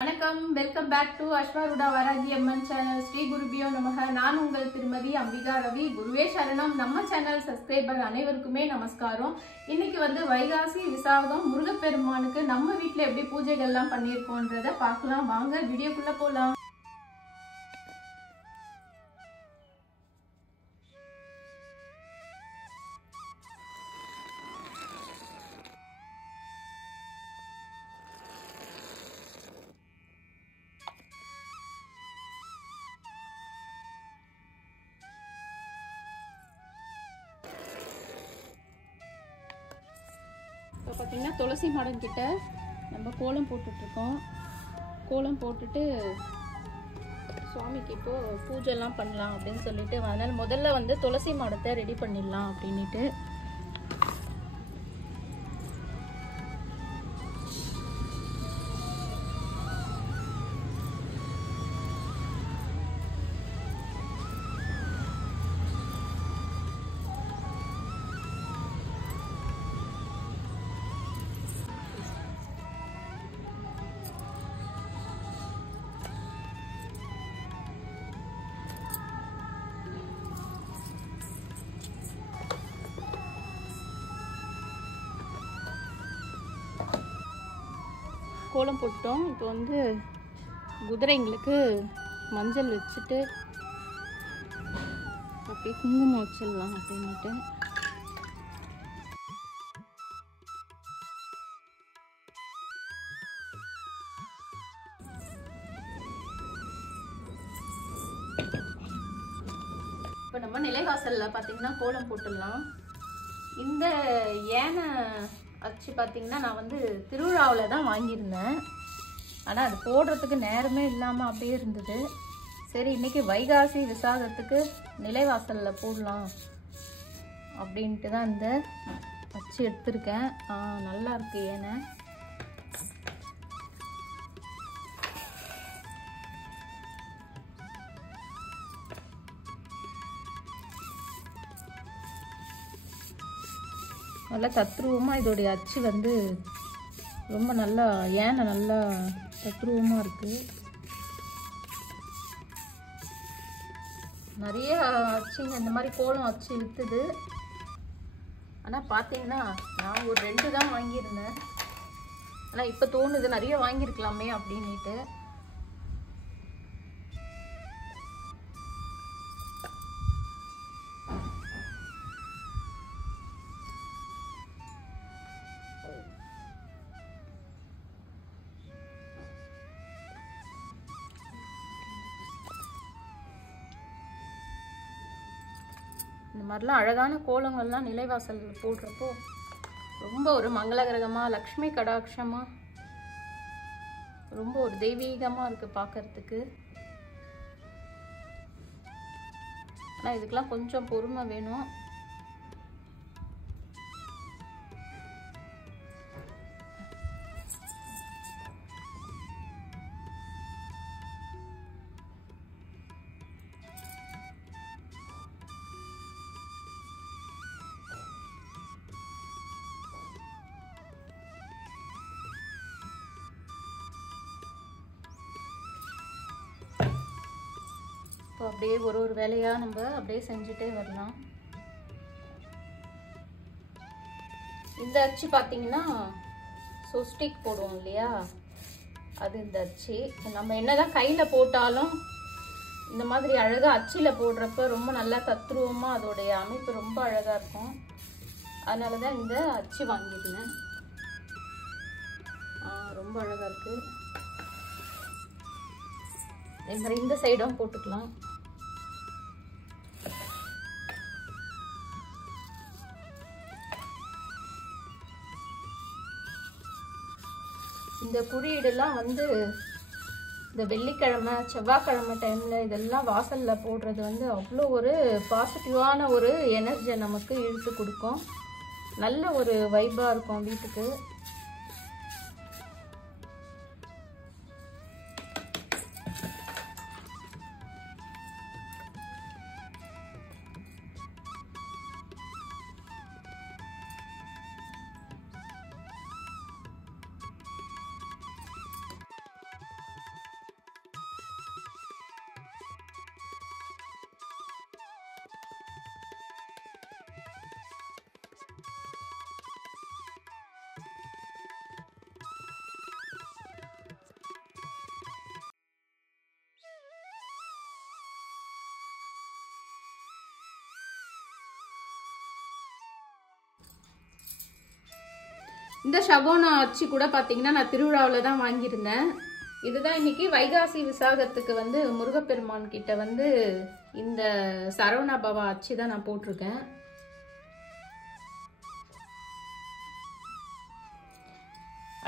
வணக்கம் welcome back to அஸ்வாருடா Varahi Amman channel. Sri குருபியோ நமக. நான் உங்கள் திருமதி அம்பிகா ரவி. குருவே சரணம். நம்ம சேனல் சப்ஸ்கிரைபர் அனைவருக்குமே நமஸ்காரம். இன்னைக்கு வைகாசி விசாகம் முருகப்பெருமானுக்கு நம்ம வீட்டில் எப்படி பூஜைகள்லாம் பண்ணியிருக்கோன்றத பார்க்கலாம். வாங்க வீடியோக்குள்ள போகலாம். இப்போ பார்த்தீங்கன்னா துளசி மாடம் கிட்ட நம்ம கோலம் போட்டுட்ருக்கோம். கோலம் போட்டுட்டு சுவாமிக்கு இப்போது பூஜைலாம் பண்ணலாம் அப்படின்னு சொல்லிட்டு, அதனால் முதல்ல துளசி மாடத்தை ரெடி பண்ணிடலாம் அப்படின்ட்டு கோலம் போட்டோம். இப்போ குதிரைங்களுக்கு மஞ்சள் வச்சுட்டு அப்படியே குங்குமம் வச்சிடலாம் அப்படின்ட்டு. இப்போ நம்ம நிலைவாசலில் பார்த்தீங்கன்னா கோலம் போட்டுடலாம். இந்த ஏனை அச்சு பார்த்தீங்கன்னா நான் திருவிழாவில் தான் வாங்கியிருந்தேன். ஆனால் அது போடுறதுக்கு நேரமே இல்லாமல் அப்படியே இருந்தது. சரி, இன்றைக்கி வைகாசி விசாகத்துக்கு நிலைவாசலில் போடலாம் அப்படின்ட்டு தான் இந்த அச்சு எடுத்திருக்கேன். நல்லா இருக்கு ஏனை. நல்லா தத்ரூபமாக இதோடைய அச்சு ரொம்ப நல்லா ஏனை நல்லா தத்ரூபமாக இருக்குது. நிறைய அச்சுங்க இந்த மாதிரி கோலம் அச்சு விற்றுது. ஆனால் பார்த்தீங்கன்னா நான் ஒரு 2 தான் வாங்கியிருந்தேன். ஆனால் இப்போ தோணுது நிறைய வாங்கியிருக்கலாமே அப்படின்ட்டு. இந்த மாதிரிலாம் அழகான கோலங்கள்லாம் நிலைவாசல் போடுறப்போ ரொம்ப ஒரு மங்களகரகமாக, லக்ஷ்மி கடாட்சமாக, ரொம்ப ஒரு தெய்வீகமாக இருக்குது பார்க்கறதுக்கு. ஆனால் இதுக்கெல்லாம் கொஞ்சம் பொறுமை வேணும். இப்போ அப்படியே ஒரு வேலையாக நம்ம அப்படியே செஞ்சுட்டே வரலாம். இந்த அச்சு பார்த்தீங்கன்னா சொஸ்டிக் போடுவோம் இல்லையா, அது இந்த அச்சு. நம்ம என்னதான் கையில் போட்டாலும் இந்த மாதிரி அழகாக அச்சில் போடுறப்ப ரொம்ப நல்லா தத்ரூபமாக அதோடைய அமைப்பு ரொம்ப அழகாக இருக்கும். அதனால தான் இந்த அச்சு வாங்கியிருந்தேன். ரொம்ப அழகாக இருக்குது. அதே மாதிரி இந்த சைடும் போட்டுக்கலாம். இந்த குறியீடெல்லாம் இந்த வெள்ளிக்கிழமை செவ்வாய்க்கிழமை டைமில் இதெல்லாம் வாசலில் போடுறது அவ்வளோ ஒரு பாசிட்டிவான ஒரு எனர்ஜியை நமக்கு இழுத்து கொடுக்கும். நல்ல ஒரு வைப்பாக இருக்கும் வீட்டுக்கு. இந்த சகோனா அச்சு கூட பார்த்தீங்கன்னா நான் திருவிழாவில் தான் வாங்கியிருந்தேன். இதுதான் இன்னைக்கு வைகாசி விசாகத்துக்கு வந்து முருகப்பெருமான் கிட்ட வந்து இந்த சரவணா பவா அச்சு தான் நான் போட்டிருக்கேன்.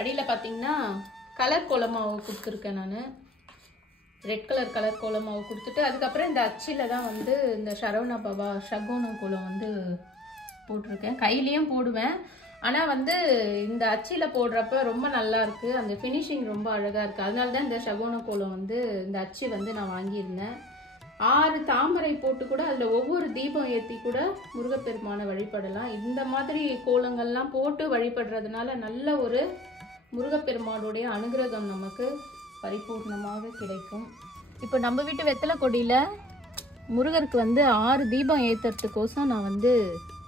அடியில் பார்த்தீங்கன்னா கலர் கோலமாவு கொடுத்துருக்கேன். நான் ரெட் கலர் கோலமாவு கொடுத்துட்டு அதுக்கப்புறம் இந்த அச்சில் தான் வந்து இந்த சரவணா பவா சகோன கோலம் வந்து போட்டிருக்கேன். கையிலையும் போடுவேன். ஆனால் வந்து இந்த அச்சில் போடுறப்ப ரொம்ப நல்லா இருக்குது. அந்த ஃபினிஷிங் ரொம்ப அழகாக இருக்குது. அதனால தான் இந்த சகோன கோலம் வந்து இந்த அச்சு வந்து நான் வாங்கியிருந்தேன். 6 தாமரை போட்டு கூட அதில் ஒவ்வொரு தீபம் ஏற்றி கூட முருகப்பெருமானை வழிபடலாம். இந்த மாதிரி கோலங்கள்லாம் போட்டு வழிபடுறதுனால நல்ல ஒரு முருகப்பெருமானுடைய அனுகிரகம் நமக்கு பரிபூர்ணமாக கிடைக்கும். இப்போ நம்ம வீட்டு வெத்தலை கொடியில் முருகருக்கு வந்து 6 தீபம் ஏற்றுறதுக்கோசம் நான் வந்து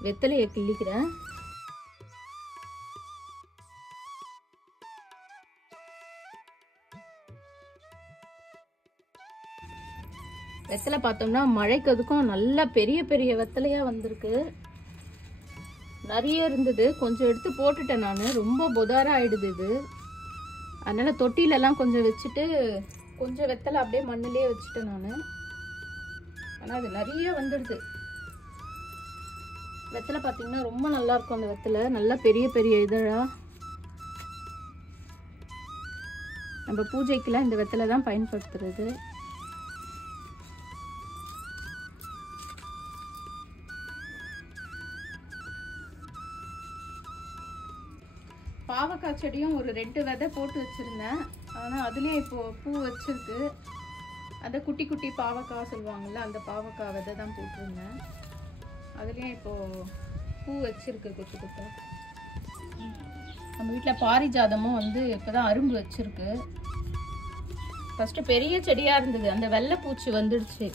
வெத்தலையை கிள்ளிக்கிறேன். வெத்தலை பார்த்தோம்னா மழைக்கு அதுக்கும் நல்ல பெரிய பெரிய வெத்தலையாக வந்திருக்கு. நிறைய இருந்தது, கொஞ்சம் எடுத்து போட்டுட்டேன். நான் ரொம்ப பொதாராக ஆயிடுது இது. அதனால் தொட்டிலெல்லாம் கொஞ்சம் வச்சுட்டு கொஞ்சம் வெத்தலை அப்படியே மண்ணிலே வச்சுட்டேன் நான். ஆனால் அது நிறைய வந்துடுது. வெத்தலை பார்த்தீங்கன்னா ரொம்ப நல்லா இருக்கும். அந்த வெத்தலை நல்லா பெரிய பெரிய இதழாக. நம்ம பூஜைக்கெல்லாம் இந்த வெத்தலை தான் பயன்படுத்துறது. பாவக்காய் செடியும் ஒரு 2 விதை போட்டு வச்சுருந்தேன். ஆனால் அதுலேயே இப்போது பூ வச்சுருக்கு. அந்த குட்டி குட்டி பாவக்காய் சொல்லுவாங்கள்ல, அந்த பாவக்காய் விதை தான் போட்டிருந்தேன். அதுலேயும் இப்போது பூ வச்சுருக்கு கொத்து கொத்த. நம்ம வீட்டில் பாரிஜாதமும் வந்து இப்போ தான் அரும்பு வச்சுருக்கு. ஃபஸ்ட்டு பெரிய செடியாக இருந்தது, அந்த வெள்ளைப்பூச்சி வந்துடுச்சு.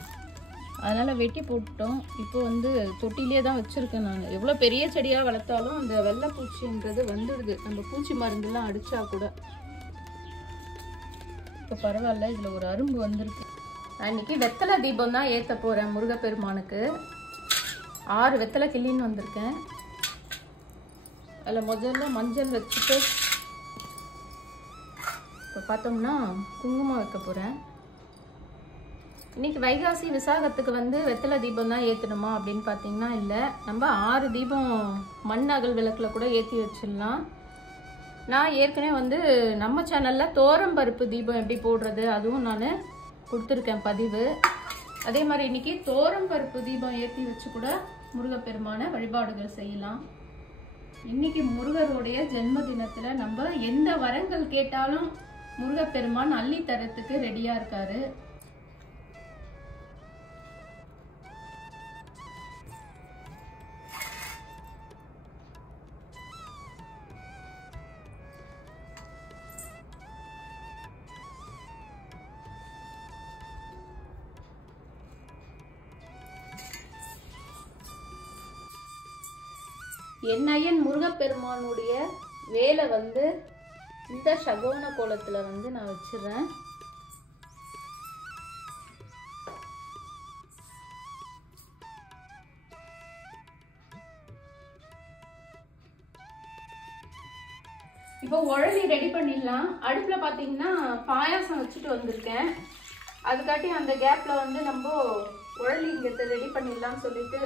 அதனால் வெட்டி போட்டுட்டோம். இப்போ வந்து தொட்டிலே தான் வச்சுருக்கேன் நான். எவ்வளோ பெரிய செடியாக வளர்த்தாலும் அந்த வெள்ளைப்பூச்சின்றது வந்துடுது, நம்ம பூச்சி மருந்துலாம் அடித்தா கூட. இப்போ பரவாயில்ல, இதில் ஒரு அரும்பு வந்திருக்கு. நான் இன்றைக்கி வெத்தலை தீபம் தான் ஏற்ற போகிறேன் முருகப்பெருமானுக்கு. 6 வெத்தலை கிள்ளின்னு வந்திருக்கேன். அதில் முதல்ல மஞ்சள் வச்சுட்டு இப்போ பார்த்தோம்னா குங்குமம் வைக்க போகிறேன். இன்றைக்கி வைகாசி விசாகத்துக்கு வந்து வெத்தலை தீபம் தான் ஏற்றணுமா அப்படின்னு பார்த்தீங்கன்னா இல்லை. நம்ம 6 தீபம் மண் அகல் விளக்கில் கூட ஏற்றி வச்சிடலாம். நான் ஏற்கனவே வந்து நம்ம சேனலில் தோரம்பருப்பு தீபம் எப்படி போடுறது அதுவும் நான் கொடுத்துருக்கேன் பதிவு. அதே மாதிரி இன்றைக்கி தோரம்பருப்பு தீபம் ஏற்றி வச்சு கூட முருகப்பெருமான வழிபாடுகள் செய்யலாம். இன்றைக்கி முருகருடைய ஜென்ம தினத்தில் நம்ம எந்த வரங்கள் கேட்டாலும் முருகப்பெருமான் அள்ளி தரத்துக்கு ரெடியாக இருக்காரு. என்னையன் முருகப்பெருமானுடைய வேலை வந்து இந்த சகோன கோலத்தில் வந்து நான் வச்சிடுறேன். இப்போ உழலி ரெடி பண்ணிடலாம். அடுப்பில் பார்த்தீங்கன்னா பாயாசம் வச்சுட்டு வந்திருக்கேன். அதுக்காட்டி அந்த கேப்பில் வந்து நம்ம உழலி இங்கே ரெடி பண்ணிடலாம்னு சொல்லிட்டு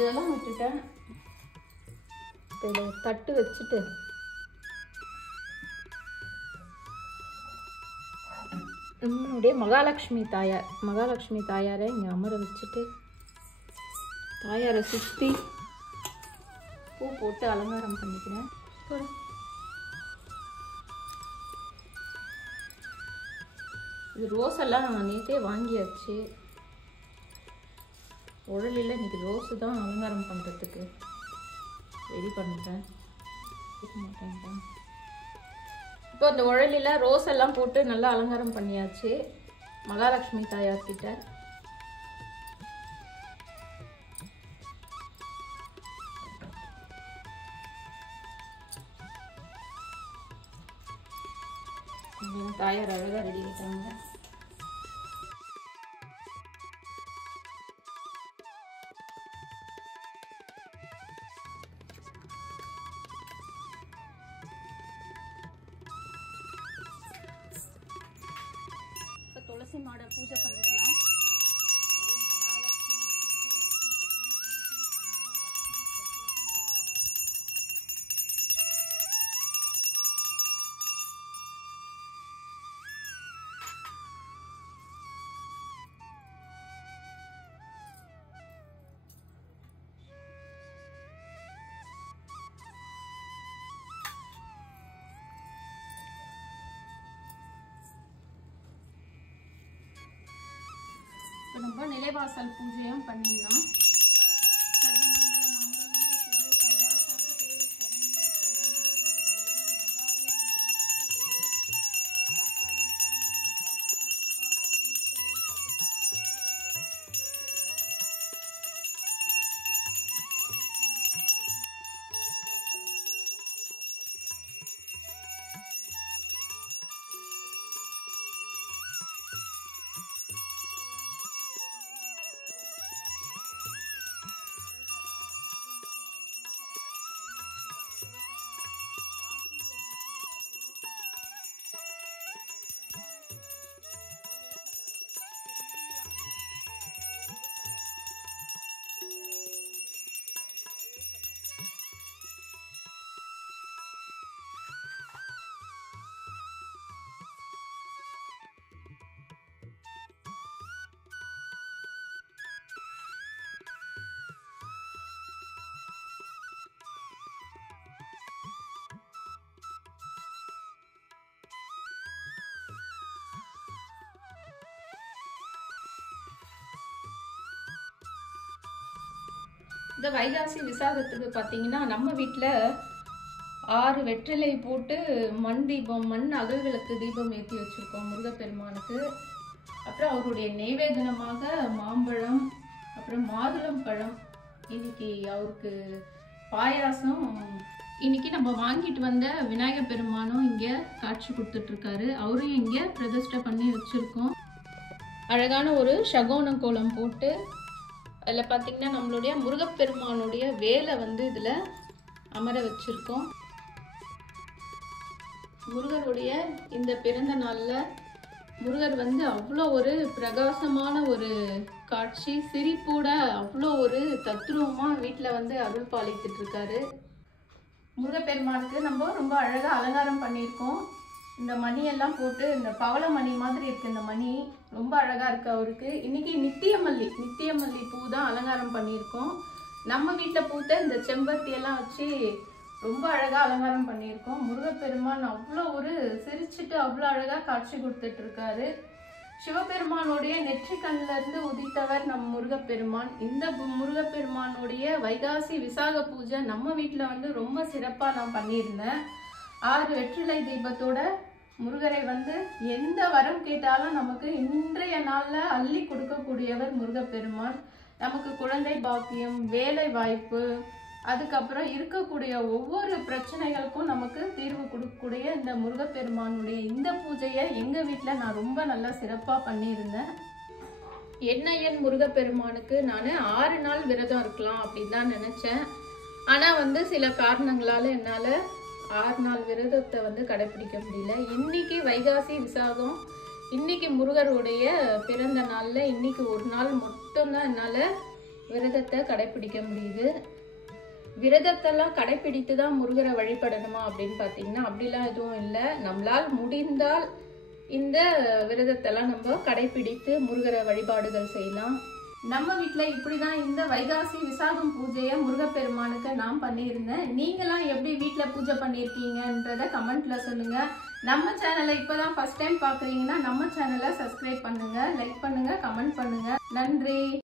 ஜலம் விட்டுட்டேன். தட்டு வச்சுட்டு நம்மளுடைய மகாலட்சுமி தாயாரை இங்கே அமர வச்சுட்டு தாயாரை சுற்றி பூ போட்டு அலங்காரம் பண்ணிக்கிறேன். இது ரோஸ் எல்லாம் நான் நேற்றே வாங்கியாச்சு. உடலில் இன்னைக்கு ரோஸு தான் அலங்காரம் பண்ணுறதுக்கு ரெடி பண்ணுறேன். இப்போ இந்த உழலில் ரோஸ் எல்லாம் போட்டு நல்லா அலங்காரம் பண்ணியாச்சு மகாலட்சுமி தாயார்கிட்ட. தாயார் அழகாக ரெடி ஆகிட்டாங்க. வைகாசி மாட பூஜை பண்ணிக்கலாம். இப்போ நம்ம நிலைவாசல் பூஜையும் பண்ணிடலாம். இந்த வைகாசி விசாகத்துக்கு பார்த்தீங்கன்னா நம்ம வீட்டில் 6 வெற்றிலை போட்டு மண் அகல்விளக்கு தீபம் ஏற்றி வச்சுருக்கோம் முருகப்பெருமானுக்கு. அப்புறம் அவருடைய நைவேதனமாக மாம்பழம், அப்புறம் மாதுளம் பழம், இன்னைக்கு அவருக்கு பாயாசம். இன்னைக்கு நம்ம வாங்கிட்டு வந்த விநாயகர் பெருமானும் இங்கே காட்சி கொடுத்துட்ருக்காரு. அவரையும் இங்கே பிரதிஷ்டை பண்ணி வச்சுருக்கோம். அழகான ஒரு சகோன கோலம் போட்டு அதில் பார்த்தீங்கன்னா நம்மளுடைய முருகப்பெருமானுடைய வேலை வந்து இதில் அமர வச்சுருக்கோம். முருகருடைய இந்த பிறந்த நாளில் முருகர் வந்து அவ்வளோ ஒரு பிரகாசமான ஒரு காட்சி, சிரிப்போட அவ்வளோ ஒரு தத்ரூபமாக வீட்டில் வந்து அருள் பாலித்துட்டு இருக்காரு. முருகப்பெருமானுக்கு நம்ம ரொம்ப அழகாக அலங்காரம் பண்ணியிருக்கோம். இந்த மணியெல்லாம் போட்டு இந்த பவள மணி மாதிரி இருக்குது. இந்த மணி ரொம்ப அழகாக இருக்குது அவருக்கு. இன்றைக்கி நித்தியமல்லி பூ தான் அலங்காரம் பண்ணியிருக்கோம். நம்ம வீட்டில் பூத்த இந்த செம்பருத்தியெல்லாம் வச்சு ரொம்ப அழகாக அலங்காரம் பண்ணியிருக்கோம். முருகப்பெருமான் அவ்வளோ ஒரு சிரிச்சுட்டு அவ்வளோ அழகாக காட்சி கொடுத்துட்ருக்காரு. சிவபெருமானுடைய நெற்றி கண்ணிலிருந்து உதித்தவர் நம் முருகப்பெருமான். இந்த முருகப்பெருமானுடைய வைகாசி விசாக பூஜை நம்ம வீட்டில் வந்து ரொம்ப சிறப்பாக நான் பண்ணியிருந்தேன். 6 வெற்றிலை தீபத்தோட முருகரை வந்து எந்த வரம் கேட்டாலும் நமக்கு இன்றைய நாளில் அள்ளி கொடுக்கக்கூடியவர் முருகப்பெருமான். நமக்கு குழந்தை பாக்கியம், வேலை வாய்ப்பு, அதுக்கப்புறம் இருக்கக்கூடிய ஒவ்வொரு பிரச்சனைகளுக்கும் நமக்கு தீர்வு கொடுக்கக்கூடிய இந்த முருகப்பெருமானுடைய இந்த பூஜையை எங்கள் வீட்டில் நான் ரொம்ப நல்லா சிறப்பாக பண்ணியிருந்தேன். என் முருகப்பெருமானுக்கு நான் 6 நாள் விரதம் இருக்கலாம் அப்படின்னு தான் நினச்சேன். ஆனால் வந்து சில காரணங்களால் என்னால் 6 நாள் விரதத்தை வந்து கடைப்பிடிக்க முடியல. இன்னைக்கு வைகாசி விசாகம், இன்னைக்கு முருகருடைய பிறந்த நாளில் இன்னைக்கு ஒரு நாள் மட்டும்தான் என்னால் விரதத்தை கடைப்பிடிக்க முடியுது. விரதத்தெல்லாம் கடைப்பிடித்து தான் முருகரை வழிபடணுமா அப்படின்னு பார்த்தீங்கன்னா அப்படிலாம் எதுவும் இல்லை. நம்மளால் முடிந்தால் இந்த விரதத்தெல்லாம் நம்ம கடைப்பிடித்து முருகரை வழிபாடுகள் செய்யலாம். நம்ம வீட்டில் இப்படி தான் இந்த வைகாசி விசாகம் பூஜையை முருகப்பெருமானுக்கு நான் பண்ணியிருந்தேன். நீங்களாம் எப்படி வீட்டில் பூஜை பண்ணியிருக்கீங்கன்றதை கமெண்ட்டில் சொல்லுங்கள். நம்ம சேனலை இப்போ தான் ஃபஸ்ட் டைம் பார்க்குறீங்கன்னா நம்ம சேனலை சப்ஸ்கிரைப் பண்ணுங்கள், லைக் பண்ணுங்கள், கமெண்ட் பண்ணுங்கள். நன்றி.